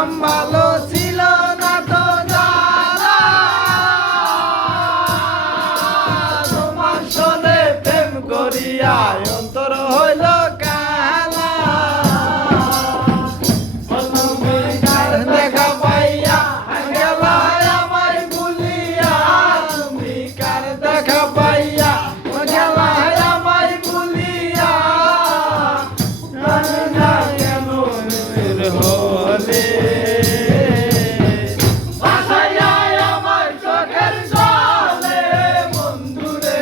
ছিলাম ভালো ছিল না তো জানা তোমার সনে প্রেম করিয়া অন্তর হইল কালা তুমি কার দেখা পাইয়া গেলা আমায় ভুলিয়া তুমি কার দেখা পাইয়া গেলা আমায় ভুলিয়া জানি না কেন বের হলে ভাসাইয়া আমার চোখের জলে বন্ধুরে